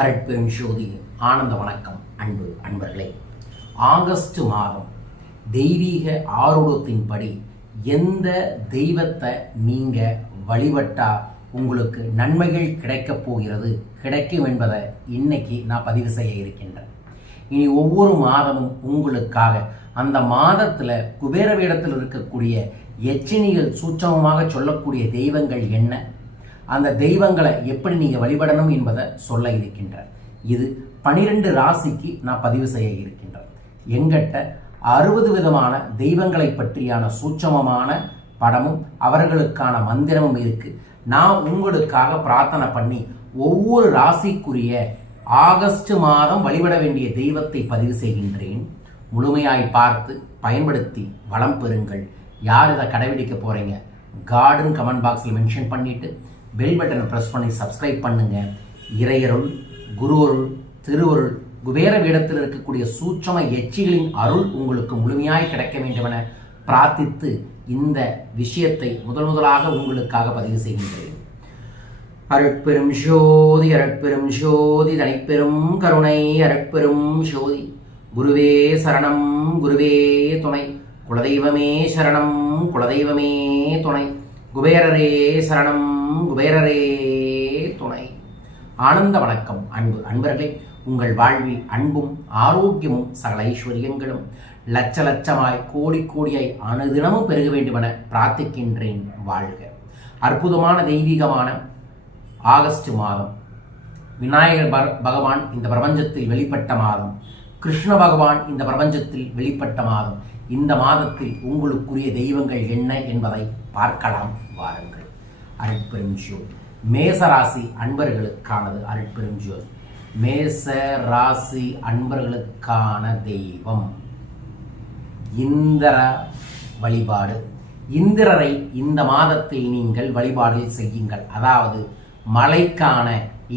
அரட்பெண் ஜோதி ஆனந்த வணக்கம் அன்பு அன்பர்களே. ஆகஸ்ட் மாதம் தெய்வீக ஆரோடத்தின்படி எந்த தெய்வத்தை நீங்கள் வழிபட்டா உங்களுக்கு நன்மைகள் கிடைக்கப் போகிறது கிடைக்கும் என்பதை இன்னைக்கு நான் பதிவு செய்ய இருக்கின்றேன். இனி ஒவ்வொரு மாதமும் உங்களுக்காக அந்த மாதத்தில் குபேர வேடத்தில் இருக்கக்கூடிய எச்சினிகள் சூட்சமமாக சொல்லக்கூடிய தெய்வங்கள் என்ன? அந்த தெய்வங்களை எப்படி நீங்கள் வழிபடணும் என்பதை சொல்ல இருக்கின்றார். இது பனிரெண்டு ராசிக்கு நான் பதிவு செய்ய இருக்கின்றேன். எங்கிட்ட அறுபது விதமான தெய்வங்களை பற்றியான சூட்சமமான படமும் அவர்களுக்கான மந்திரமும் இருக்கு. நான் உங்களுக்காக பிரார்த்தனை பண்ணி ஒவ்வொரு ராசிக்குரிய ஆகஸ்ட் மாதம் வழிபட வேண்டிய தெய்வத்தை பதிவு செய்கின்றேன். முழுமையாய் பார்த்து பயன்படுத்தி வளம் பெறுங்கள். யார் இதை கடைபிடிக்க போகிறீங்க கார்டன் கமெண்ட் பாக்ஸில் மென்ஷன் பண்ணிவிட்டு பெல் பட்டனை ப்ரெஸ் பண்ணி சப்ஸ்கிரைப் பண்ணுங்க. இறையருள் குருவருள் திருவருள் குபேர வேடத்தில் இருக்கக்கூடிய சூட்சம எச்சிகளின் அருள் உங்களுக்கு முழுமையாய் கிடைக்க வேண்டுமென பிரார்த்தித்து இந்த விஷயத்தை முதல் முதலாக உங்களுக்காக பதிவு செய்கின்றேன். அருட்பெரும் ஷோதி அருட்பெரும் ஷோதி தனிப்பெரும் கருணை அருட்பெரும் ஷோதி குருவே சரணம் குருவே துணை. குலதெய்வமே சரணம் குலதெய்வமே துணை. குபேரரே சரணம் குபேரரே துணை. ஆனந்த வணக்கம் அன்பு. அன்பர்களே உங்கள் வாழ்வில் அன்பும் ஆரோக்கியமும் சகல ஐஸ்வர்யங்களும் லட்ச லட்சமாய் கோடி கோடியாய் அனுதினமும் பெருக வேண்டுமென பிரார்த்திக்கின்றேன் வாழ்க. அற்புதமான தெய்வீகமான ஆகஸ்ட் மாதம். விநாயகர் பகவான் இந்த பிரபஞ்சத்தில் வெளிப்பட்ட மாதம். கிருஷ்ண பகவான் இந்த பிரபஞ்சத்தில் வெளிப்பட்ட மாதம். இந்த மாதத்தில் உங்களுக்குரிய தெய்வங்கள் என்ன என்பதை பார்க்கலாம் வாருங்கள். அருட்பெரும் ஜோதி. மேச ராசி அன்பர்களுக்கானது அருட்பெரும் ஜோதி. மேச ராசி அன்பர்களுக்கான தெய்வம். இந்திர வழிபாடு. இந்திரரை இந்த மாதத்தில் நீங்கள் வழிபாடு செய்யுங்கள். அதாவது மழைக்கான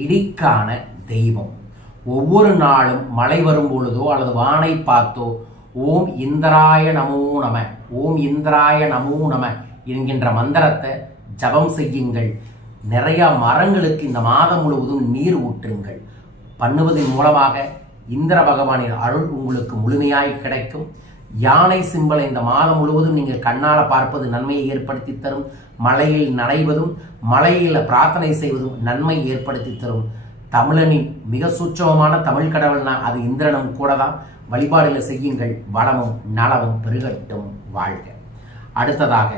இடிக்கான தெய்வம். ஒவ்வொரு நாளும் மழை வரும் பொழுதோ அல்லது வானை பார்த்தோ ஓம் இந்திராய நமோ நம ஓம் இந்திராய நமோ நம என்கின்ற மந்திரத்தை ஜபம் செய்யுங்கள். நிறையா மரங்களுக்கு இந்த மாதம் முழுவதும் நீர் ஊற்றுங்கள். பண்ணுவதன் மூலமாக இந்திர பகவானின் அருள் உங்களுக்கு முழுமையாய் கிடைக்கும். யானை சிம்பலை இந்த மாதம் முழுவதும் நீங்கள் கண்ணால் பார்ப்பது நன்மையை ஏற்படுத்தி தரும். மலையில் நனைவதும் மலையில் பிரார்த்தனை செய்வதும் நன்மை ஏற்படுத்தி தரும். தமிழனின் மிக சூட்சமமான தமிழ் கடவுள்னா அது இந்திரனும் கூட தான் வழிபாடுகளை செய்யுங்கள். வளமும் நலமும் பெருகட்டும் வாழ்க. அடுத்ததாக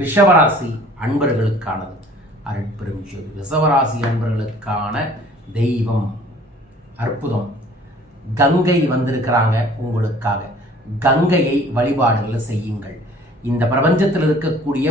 ரிஷபராசி அன்பர்களுக்கானது. அருட்பெரும் ஜோதி. ரிஷபராசி அன்பர்களுக்கான தெய்வம். அற்புதம். கங்கை வந்திருக்கிறாங்க உங்களுக்காக. கங்கையை வழிபாடுகளை செய்யுங்கள். இந்த பிரபஞ்சத்தில் இருக்கக்கூடிய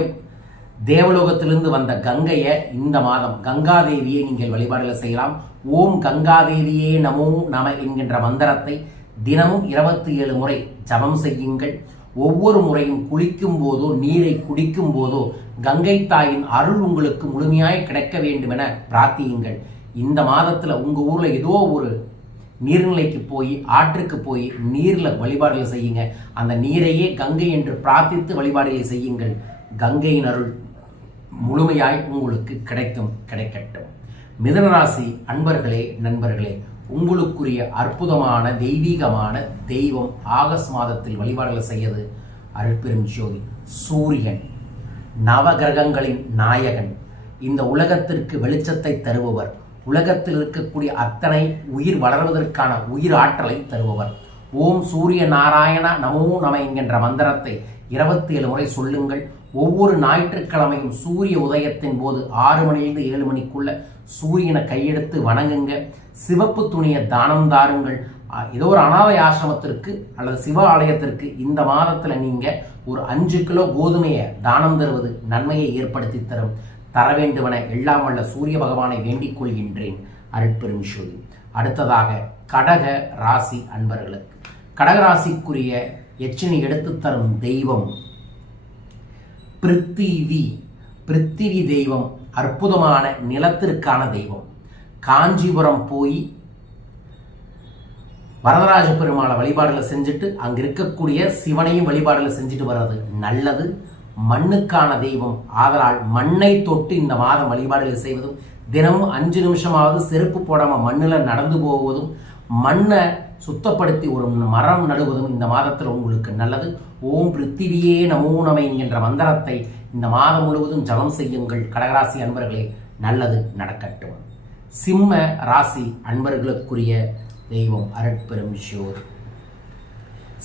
தேவலோகத்திலிருந்து வந்த கங்கையை இந்த மாதம் கங்காதேவியை நீங்கள் வழிபாடுகளை செய்யலாம். ஓம் கங்காதேவியே நமோ நம என்கின்ற மந்திரத்தை தினமும் இருபத்தி ஏழு முறை ஜபம் செய்யுங்கள். ஒவ்வொரு முறையும் குளிக்கும் போதோ நீரை குடிக்கும் போதோ கங்கை தாயின் அருள் உங்களுக்கு முழுமையாய் கிடைக்க வேண்டும் என பிரார்த்தியுங்கள். இந்த மாதத்தில் உங்கள் ஊரில் ஏதோ ஒரு நீர்நிலைக்கு போய் ஆற்றுக்கு போய் நீரில் வழிபாடுகளை செய்யுங்க. அந்த நீரையே கங்கை என்று பிரார்த்தித்து வழிபாடுகளை செய்யுங்கள். கங்கையின் அருள் முழுமையாய் உங்களுக்கு கிடைக்கும் கிடைக்கட்டும். மிதனராசி அன்பர்களே நண்பர்களே உங்களுக்குரிய அற்புதமான தெய்வீகமான தெய்வம் ஆகஸ்ட் மாதத்தில் வழிபாடுகளை செய்யது அருட்பெரும் ஜோதி சூரியன். நவகிரகங்களின் நாயகன். இந்த உலகத்திற்கு வெளிச்சத்தை தருபவர். உலகத்தில் இருக்கக்கூடிய அத்தனை உயிர் வளர்வதற்கான உயிர் ஆற்றலை தருபவர். ஓம் சூரிய நாராயண நமோ நம என்கின்ற மந்திரத்தை இருபத்தி ஏழு முறை சொல்லுங்கள். ஒவ்வொரு ஞாயிற்றுக்கிழமையும் சூரிய உதயத்தின் போது ஆறு மணிலிருந்து ஏழு மணிக்குள்ள சூரியனை கையெடுத்து வணங்குங்க. சிவப்பு துணியை தானம் தாருங்கள். ஏதோ ஒரு அனாதை ஆசிரமத்திற்கு அல்லது சிவ ஆலயத்திற்கு இந்த மாதத்தில் நீங்கள் ஒரு அஞ்சு கிலோ கோதுமையை தானம் தருவது நன்மையை ஏற்படுத்தி தரும். தர வேண்டுமென எல்லாம் வல்ல சூரிய பகவானை வேண்டிக் கொள்கின்றேன். அருட்பெரும் ஜோதி அடுத்ததாக கடக ராசி அன்பர்களுக்கு. கடக ராசிக்குரிய எச்சினை எடுத்துத் தரும் தெய்வம் பிருத்திவி. பிருத்திவி தெய்வம் அற்புதமான நிலத்திற்கான தெய்வம். காஞ்சிபுரம் போய் வரதராஜ பெருமாளை வழிபாடுகளை செஞ்சுட்டு அங்கே இருக்கக்கூடிய சிவனையும் வழிபாடுகளை செஞ்சுட்டு வர்றது நல்லது. மண்ணுக்கான தெய்வம். ஆதலால் மண்ணை தொட்டு இந்த மாதம் வழிபாடுகளை செய்வதும் தினமும் அஞ்சு நிமிஷமாவது செருப்பு போடாமல் மண்ணில் நடந்து போவதும் மண்ணை சுத்தப்படுத்தி ஒரு மரம் நடுவதும் இந்த மாதத்தில் உங்களுக்கு நல்லது. ஓம் பிருத்திவியே நமோ நமை என்கின்ற மந்திரத்தை இந்த மாதம் முழுவதும் ஜபம் செய்யுங்கள். கடகராசி அன்பர்களே நல்லது நடக்கட்டும். சிம்ம ராசி அன்பர்களுக்குரிய தெய்வம் அரட்பெரும் ஷோர்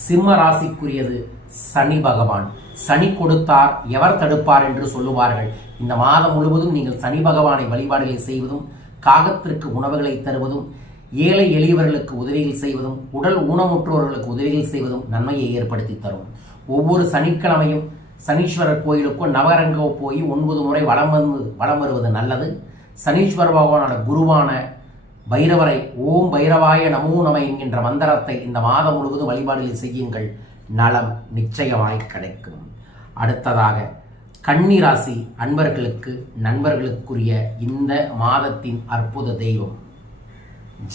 சிம்ம ராசிக்குரியது சனி பகவான். சனி கொடுத்தார் எவர் தடுப்பார் என்று சொல்லுவார்கள். இந்த மாதம் முழுவதும் நீங்கள் சனி பகவானை வழிபாடுகளை செய்வதும் காகத்திற்கு உணவுகளை தருவதும் ஏழை எளியவர்களுக்கு உதவிகள் செய்வதும் உடல் ஊனமுற்றோர்களுக்கு உதவிகள் செய்வதும் நன்மையை ஏற்படுத்தி தரும். ஒவ்வொரு சனிக்கிழமையும் சனீஸ்வரர் கோயிலுக்கோ நவரங்கோ போய் ஒன்பது முறை வளம் வந்து வளம் வருவது நல்லது. சனீஸ்வர பகவானோட குருவான பைரவரை ஓம் பைரவாய நமோ நம என்கின்ற மந்திரத்தை இந்த மாதம் முழுவதும் வழிபாடுகள் செய்யுங்கள். நலம் நிச்சயமாய் கிடைக்கும். அடுத்ததாக கன்னிராசி அன்பர்களுக்கு நண்பர்களுக்குரிய இந்த மாதத்தின் அற்புத தெய்வம்.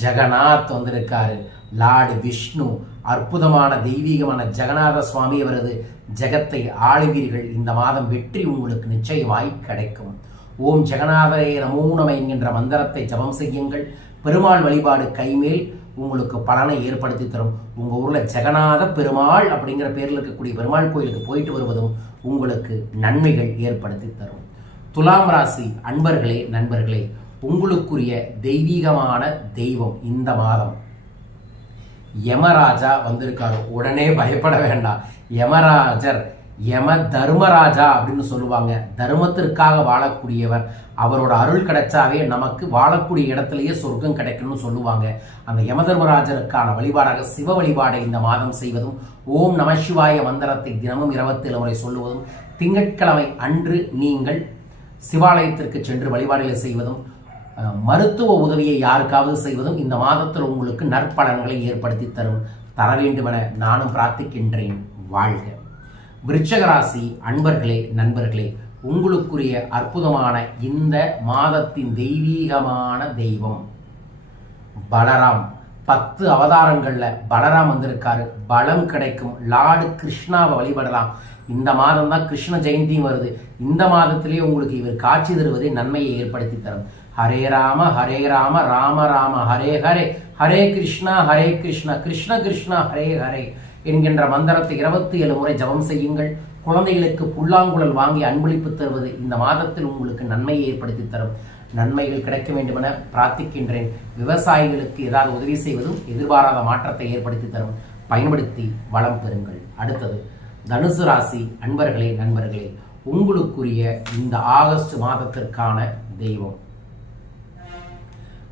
ஜெகநாத் வந்திருக்காரு. லார்டு விஷ்ணு அற்புதமான தெய்வீகமான ஜெகநாத சுவாமி அவரது ஜெகத்தை ஆளுவீர்கள். இந்த மாதம் வெற்றி உங்களுக்கு நிச்சயமாய் கிடைக்கும். ஓம் ஜெகநாதரே நமோ நம என்கின்ற மந்திரத்தை ஜபம் செய்யுங்கள். பெருமாள் வழிபாடு கைமேல் உங்களுக்கு பலனை ஏற்படுத்தி தரும். உங்கள் ஊரில் ஜெகநாத பெருமாள் அப்படிங்கிற பேரில் இருக்கக்கூடிய பெருமாள் கோயிலுக்கு போயிட்டு வருவதும் உங்களுக்கு நன்மைகள் ஏற்படுத்தி தரும். துலாம் ராசி அன்பர்களே நண்பர்களே உங்களுக்குரிய தெய்வீகமான தெய்வம் இந்த மாதம். யமராஜா வந்திருக்காரு. உடனே பயப்பட வேண்டாம். யமராஜர் யம தர்மராஜா அப்படின்னு சொல்லுவாங்க. தர்மத்திற்காக வாழக்கூடியவர். அவரோட அருள் கிடைச்சாவே நமக்கு வாழக்கூடிய இடத்துலயே சொர்க்கம் கிடைக்கும்னு சொல்லுவாங்க. அந்த யம தர்மராஜருக்கான வழிபாடாக சிவ வழிபாடை இந்த மாதம் செய்வதும் ஓம் நமசிவாய மந்திரத்தை தினமும் இருபத்தேழு முறை சொல்லுவதும் திங்கட்கிழமை அன்று நீங்கள் சிவாலயத்திற்கு சென்று வழிபாடுகளை செய்வதும் மருத்துவ உதவியை யாருக்காவது செய்வதும் இந்த மாதத்தில் உங்களுக்கு நற்பலன்களை ஏற்படுத்தி தரும். தர வேண்டுமென நானும் பிரார்த்திக்கின்றேன். வாழ்க. விருச்சகராசி அன்பர்களே நண்பர்களே உங்களுக்குரிய அற்புதமான இந்த மாதத்தின் தெய்வீகமான தெய்வம் பலராம். பத்து அவதாரங்களில் பலராம் வந்திருக்காரு. பலம் கிடைக்கும். லாடு கிருஷ்ணாவை வழிபடலாம். இந்த மாதம் தான் கிருஷ்ண ஜெயந்தியும் வருது. இந்த மாதத்திலேயே உங்களுக்கு இவர் காட்சி தருவதே நன்மையை ஏற்படுத்தி தரும். ஹரே ராம ஹரே ராம ராம ராம ஹரே ஹரே. ஹரே கிருஷ்ணா ஹரே கிருஷ்ணா கிருஷ்ண கிருஷ்ணா ஹரே ஹரே. என்கின்ற மந்திரத்தை இருபத்தி ஏழு முறை ஜபம் செய்யுங்கள். குழந்தைகளுக்கு புல்லாங்குழல் வாங்கி அன்பளிப்பு தருவது இந்த மாதத்தில் உங்களுக்கு நன்மையை ஏற்படுத்தி தரும். நன்மைகள் கிடைக்க வேண்டுமென பிரார்த்திக்கின்றேன். விவசாயிகளுக்கு ஏதாவது உதவி செய்வதும் எதிர்பாராத மாற்றத்தை ஏற்படுத்தி தரும். பயன்படுத்தி வளம் பெறுங்கள். அடுத்தது தனுசு ராசி அன்பர்களே நண்பர்களே உங்களுக்குரிய இந்த ஆகஸ்ட் மாதத்திற்கான தெய்வம்.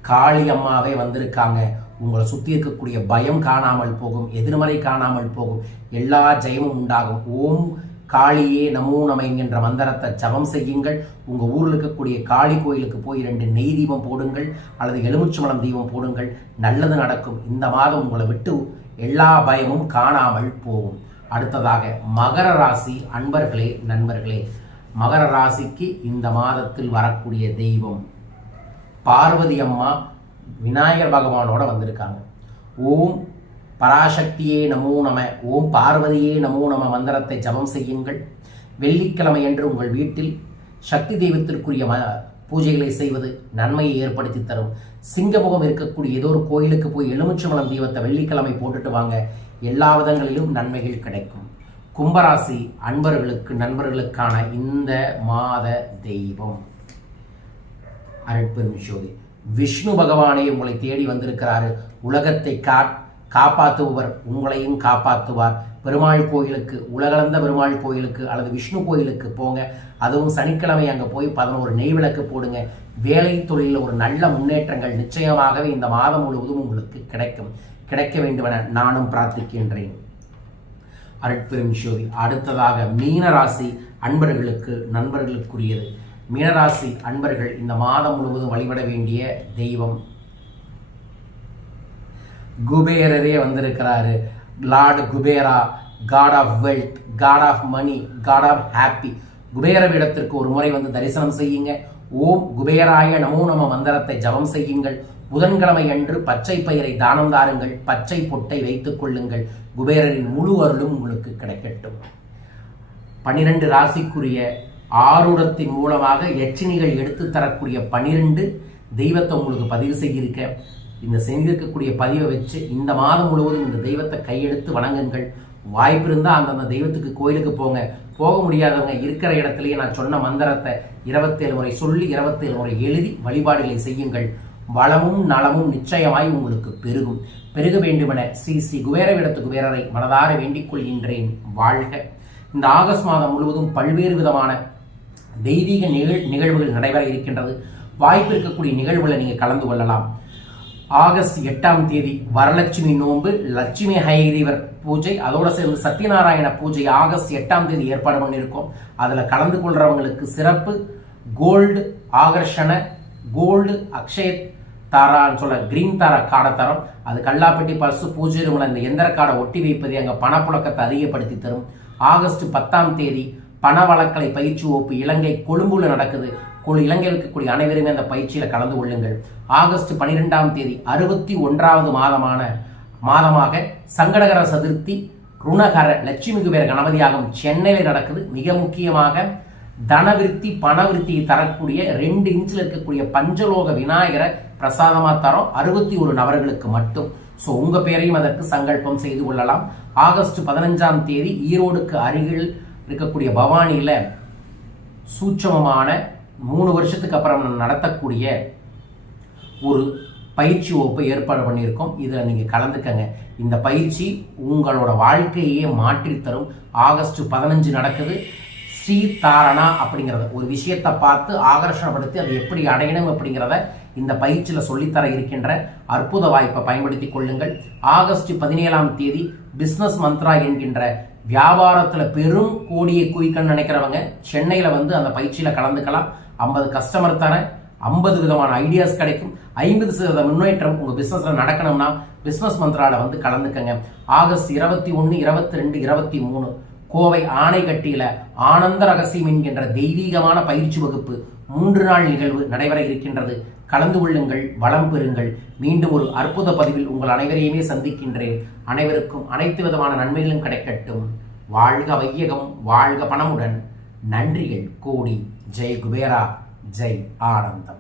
காளி அம்மாவே வந்திருக்காங்க. உங்களை சுற்றி இருக்கக்கூடிய பயம் காணாமல் போகும் எதிர்மறை காணாமல் போகும் எல்லா ஜெயமும் உண்டாகும். ஓம் காளியே நமோ நம என்கின்ற மந்திரத்தை ஜபம் செய்யுங்கள். உங்கள் ஊரில் இருக்கக்கூடிய காளி கோயிலுக்கு போய் ரெண்டு நெய் தீபம் போடுங்கள் அல்லது எலுமிச்சம்பழம் தீபம் போடுங்கள். நல்லது நடக்கும். இந்த மாதம் உங்களை விட்டு எல்லா பயமும் காணாமல் போகும். அடுத்ததாக மகர ராசி அன்பர்களே நண்பர்களே. மகர ராசிக்கு இந்த மாதத்தில் வரக்கூடிய தெய்வம். பார்வதி அம்மா விநாயகர் பகவானோட வந்திருக்காங்க. ஓம் பராசக்தியே நமோ நம ஓம் பார்வதியே நமோ நம மந்திரத்தை ஜபம் செய்யுங்கள். வெள்ளிக்கிழமை என்று உங்கள் வீட்டில் சக்தி தெய்வத்திற்குரிய ம பூஜைகளை செய்வது நன்மையை ஏற்படுத்தி தரும். சிங்கமுகம் இருக்கக்கூடிய ஏதோ ஒரு கோயிலுக்கு போய் எலுமிச்சம்பழம் தெய்வத்தை வெள்ளிக்கிழமை போட்டுட்டு வாங்க. எல்லா விதங்களிலும் நன்மைகள் கிடைக்கும். கும்பராசி அன்பர்களுக்கு நண்பர்களுக்கான இந்த மாத தெய்வம். அருட்பெரும் ஜோதி விஷ்ணு பகவானே உங்களை தேடி வந்திருக்கிறாரு. உலகத்தை கா காப்பாற்றுபவர் உங்களையும் காப்பாற்றுவார் பெருமாள் கோயிலுக்கு உலகளந்த பெருமாள் கோயிலுக்கு அல்லது விஷ்ணு கோயிலுக்கு போங்க. அதுவும் சனிக்கிழமை அங்கே போய் பதினோரு நெய் விளக்கு போடுங்க. வேலை தொழிலில் ஒரு நல்ல முன்னேற்றங்கள் நிச்சயமாகவே இந்த மாதம் முழுவதும் உங்களுக்கு கிடைக்கும். கிடைக்க வேண்டுமென நானும் பிரார்த்திக்கின்றேன். அருட்பெரும் ஜோதி அடுத்ததாக மீனராசி அன்பர்களுக்கு நண்பர்களுக்குரியது. மீனராசி அன்பர்கள் இந்த மாதம் முழுவதும் வழிபட வேண்டிய தெய்வம் குபேரரே வந்திருக்கிறாரு. Lord Kubera god of wealth god of money god of happy Kubera பீடத்திற்கு ஒரு முறை வந்து தரிசனம் செய்யுங்க. ஓம் குபேராய நமோ நம மந்திரத்தை ஜபம் செய்யுங்கள். புதன்கிழமை அன்று பச்சை பயிரை தானம் தாருங்கள். பச்சை பொட்டை வைத்துக் கொள்ளுங்கள். குபேரரின் முழு அருளும் உங்களுக்கு கிடைக்கட்டும். பன்னிரண்டு ராசிக்குரிய ஆரூடத்தின் மூலமாக எச்சினிகள் எடுத்து தரக்கூடிய பனிரெண்டு தெய்வத்தை உங்களுக்கு பதிவு செய்திருக்க. இந்த செஞ்சிருக்கக்கூடிய பதிவை வச்சு இந்த மாதம் முழுவதும் இந்த தெய்வத்தை கையெடுத்து வணங்குங்கள். வாய்ப்பு இருந்தால் அந்தந்த தெய்வத்துக்கு கோயிலுக்கு போங்க. போக முடியாதவங்க இருக்கிற இடத்துலயே நான் சொன்ன மந்திரத்தை இருபத்தேழு முறை சொல்லி இருபத்தேழு முறை எழுதி வழிபாடுகளை செய்யுங்கள். வளமும் நலமும் நிச்சயமாய் உங்களுக்கு பெருகும். பெருக வேண்டுமென ஸ்ரீ ஸ்ரீ குபேரவிடத்து குபேரரை மனதார வேண்டிக் கொள்கின்றேன். வாழ்க. இந்த ஆகஸ்ட் மாதம் முழுவதும் பல்வேறு விதமான தெய்வீக நிகழ் நிகழ்வுகள் நடைபெற இருக்கின்றது. வாய்ப்பு இருக்கக்கூடிய நிகழ்வுகளை நீங்கள் கலந்து கொள்ளலாம். ஆகஸ்ட் எட்டாம் தேதி வரலட்சுமி நோன்பு லட்சுமி ஹைகிரீவர் பூஜை அதோடு சேர்ந்து சத்யநாராயண பூஜை ஆகஸ்ட் எட்டாம் தேதி ஏற்பாடு பண்ணியிருக்கோம். அதில் கலந்து கொள்கிறவங்களுக்கு சிறப்பு கோல்டு ஆகர்ஷண கோல்டு அக்ஷய தாரான்னு சொல்ல கிரீன் தாரா காடை தரம். அது கல்லாப்பட்டி பர்சு பூஜை ரூமில் இந்த எந்திர காடை ஒட்டி வைப்பது அங்கே பணப்புழக்கத்தை அதிகப்படுத்தி தரும். ஆகஸ்ட் பத்தாம் தேதி பண வழக்கலை பயிற்சி வகுப்பு இலங்கை கொழும்புல நடக்குது. கொழு இலங்கையில் இருக்கக்கூடிய அனைவருமே அந்த பயிற்சியில் கலந்து கொள்ளுங்கள். ஆகஸ்ட் பனிரெண்டாம் தேதி அறுபத்தி ஒன்றாவது மாதமான மாதமாக சங்கடகர சதுர்த்தி ருணகர லட்சுமி குபேர கணபதியாகும் சென்னையில் நடக்குது. மிக முக்கியமாக தனவிருத்தி பணவிருத்தியை தரக்கூடிய ரெண்டு இன்ச்சில் இருக்கக்கூடிய பஞ்சலோக விநாயகரை பிரசாதமாக தரோம். அறுபத்தி ஒரு நபர்களுக்கு மட்டும். ஸோ உங்கள் பேரையும் அதற்கு சங்கல்பம் செய்து கொள்ளலாம். ஆகஸ்ட் பதினஞ்சாம் தேதி ஈரோடுக்கு அருகில் இருக்கக்கூடிய பவானியில் சூட்சமமான மூணு வருஷத்துக்கு அப்புறம் நடத்தக்கூடிய ஒரு பயிற்சி வகுப்பை ஏற்பாடு பண்ணியிருக்கோம். இதில் நீங்கள் கலந்துக்கங்க. இந்த பயிற்சி உங்களோட வாழ்க்கையே மாற்றித்தரும். ஆகஸ்ட் பதினஞ்சு நடக்குது. ஸ்ரீ தாரணா அப்படிங்கிறத ஒரு விஷயத்தை பார்த்து ஆகர்ஷணப்படுத்தி அதை எப்படி அடையணும் அப்படிங்கிறத இந்த பயிற்சியில் சொல்லித்தர இருக்கின்ற அற்புத வாய்ப்பை பயன்படுத்தி கொள்ளுங்கள். ஆகஸ்ட் பதினேழாம் தேதி பிஸ்னஸ் மந்த்ரா என்கின்ற வியாபாரத்தில் பெரும் கோடியை குவிக்கணும்னு நினைக்கிறவங்க சென்னையில் வந்து அந்த பயிற்சியில் கலந்துக்கலாம். ஐம்பது கஸ்டமர் தரேன். ஐம்பது விதமான ஐடியாஸ் கிடைக்கும். ஐம்பது சதவீத முன்னேற்றம் உங்கள் பிஸ்னஸில் நடக்கணும்னா பிஸ்னஸ் மந்த்ராவில் வந்து கலந்துக்கங்க. ஆகஸ்ட் இருபத்தி ஒன்று இருபத்தி ரெண்டு இருபத்தி மூணு. கோவை ஆணைக்கட்டியில் ஆனந்த ரகசியம் என்கின்ற தெய்வீகமான பயிற்சி வகுப்பு மூன்று நாள் நிகழ்வு நடைபெற இருக்கின்றது. கலந்து கொள்ளுங்கள் வளம் பெறுங்கள். மீண்டும் ஒரு அற்புத பதிவில் உங்கள் அனைவரையுமே சந்திக்கின்றேன். அனைவருக்கும் அனைத்து விதமான நன்மைகளும் கிடைக்கட்டும். வாழ்க வையகம் வாழ்க பணமுடன். நன்றிகள் கோடி. ஜெய் குபேரா. ஜெய் ஆனந்தம்.